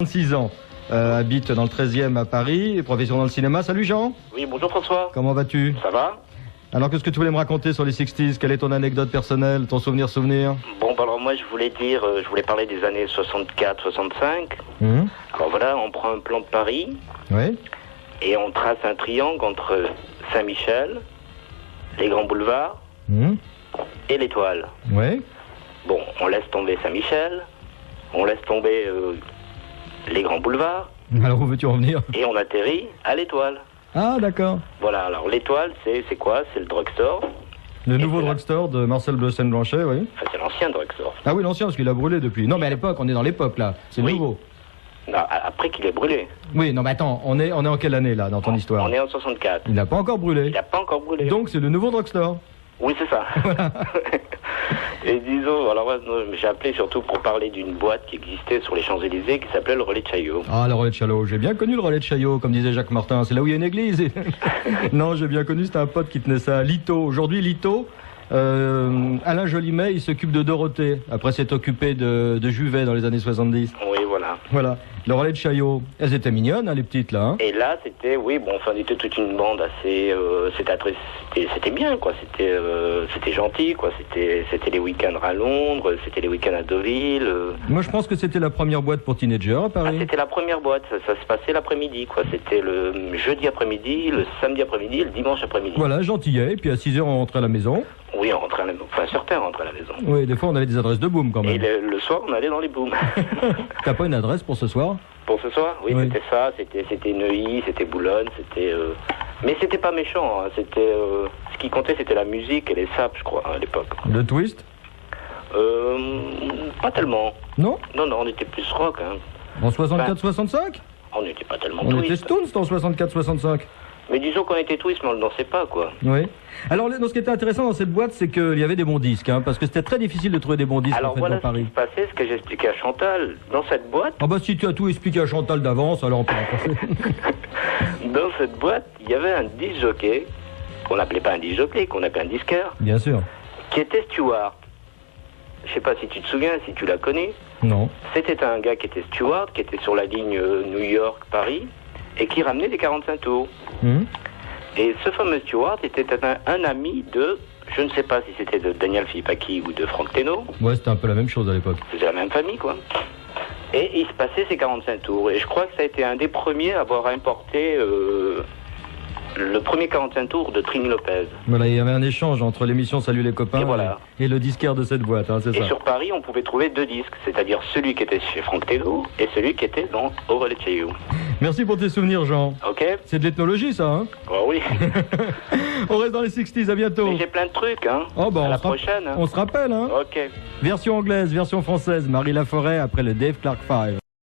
36 ans, habite dans le 13e à Paris, profession dans le cinéma. Salut Jean. Oui, bonjour François. Comment vas-tu? Ça va? Alors qu'est-ce que tu voulais me raconter sur les 60s? Quelle est ton anecdote personnelle, ton souvenir? Bon, bah alors moi je voulais parler des années 64-65. Alors voilà, on prend un plan de Paris. Oui. Et on trace un triangle entre Saint-Michel, les grands boulevards et l'Étoile. Oui. Bon, on laisse tomber Saint-Michel, on laisse tomber les grands boulevards. Alors où veux-tu en venir? Et on atterrit à l'Étoile. Ah d'accord. Voilà, alors l'Étoile, c'est quoi? C'est le drugstore. Le nouveau drugstore de Marcel Bleusen-Blanchet, oui. Enfin, c'est l'ancien drugstore. Ah oui, l'ancien, parce qu'il a brûlé depuis. Non, mais à l'époque, on est dans l'époque, là. C'est nouveau. Non, après qu'il ait brûlé. Oui, non, mais attends, on est en quelle année, là, dans ton histoire? On est en 64. Il n'a pas encore brûlé. Il n'a pas encore brûlé. Donc, c'est le nouveau drugstore. Oui, c'est ça. Voilà. Et disons, alors j'ai appelé surtout pour parler d'une boîte qui existait sur les Champs-Élysées qui s'appelait le Relais de Chaillot. Ah, le Relais de Chaillot, j'ai bien connu le Relais de Chaillot, comme disait Jacques Martin, c'est là où il y a une église. Non, j'ai bien connu, c'était un pote qui tenait ça, Lito. Aujourd'hui, Lito, Alain Jolimet, il s'occupe de Dorothée, après s'être occupé de Juvet dans les années 70. Oui, voilà. Voilà, le Relais de Chaillot, elles étaient mignonnes, hein, les petites, là. Hein. Et là, c'était, on était toute une bande assez... c'était bien, quoi. C'était gentil, quoi. C'était les week-ends à Londres, c'était les week-ends à Deauville. Moi, je pense que c'était la première boîte pour teenagers à Paris. Ah, c'était la première boîte, ça se passait l'après-midi, quoi. C'était le jeudi après-midi, le samedi après-midi, le dimanche après-midi. Voilà, gentillet, et puis à 6h, on rentrait à la maison. Oui, on rentrait à la maison. Enfin, certains rentraient à la maison. Oui, des fois, on avait des adresses de boom, quand même. Et le soir, on allait dans les booms. T'as pas une adresse pour ce soir? Pour ce soir? Oui, oui. C'était ça. C'était Neuilly, c'était Boulogne, c'était... Mais c'était pas méchant, hein. C'était... Ce qui comptait, c'était la musique et les sapes, je crois, hein, à l'époque. Le twist? Pas tellement. Non? Non, on était plus rock, hein. En 64-65? On n'était pas tellement On twist. était Stones en 64-65. Mais disons qu'on était twist, mais on ne dansait pas, quoi. Oui. Alors, ce qui était intéressant dans cette boîte, c'est qu'il y avait des bons disques, hein, parce que c'était très difficile de trouver des bons disques Alors en fait, voilà dans Paris. ce qui se passait, ce que j'expliquais à Chantal. Dans cette boîte... Ah bah si tu as tout expliqué à Chantal d'avance, alors on peut en passer. Dans cette boîte, il y avait un disc jockey, qu'on n'appelait pas un disc jockey, qu'on appelait un disqueur. Bien sûr. Qui était steward. Je sais pas si tu te souviens, si tu l'as connu. Non. C'était un gars qui était steward, qui était sur la ligne New York-Paris, et qui ramenait des 45 tours. Et ce fameux steward était un ami de, je ne sais pas si c'était de Daniel Philippaki ou de Franck Teno. Ouais, c'était un peu la même chose à l'époque. C'était la même famille, quoi. Et il se passait ces 45 tours. Et je crois que ça a été un des premiers à avoir importé le premier 45 tours de Trini Lopez. Voilà, il y avait un échange entre l'émission Salut les copains et le disquaire de cette boîte, hein, c'est ça. Et sur Paris, on pouvait trouver deux disques, c'est-à-dire celui qui était chez Franck Teno et celui qui était au Relais de Chaillot. Merci pour tes souvenirs, Jean. Ok. C'est de l'ethnologie, ça, hein? Oh oui. On reste dans les 60s, à bientôt. Mais j'ai plein de trucs, hein. Oh, bah, à la prochaine. On se rappelle, hein? Ok. Version anglaise, version française, Marie Laforêt après le Dave Clark 5.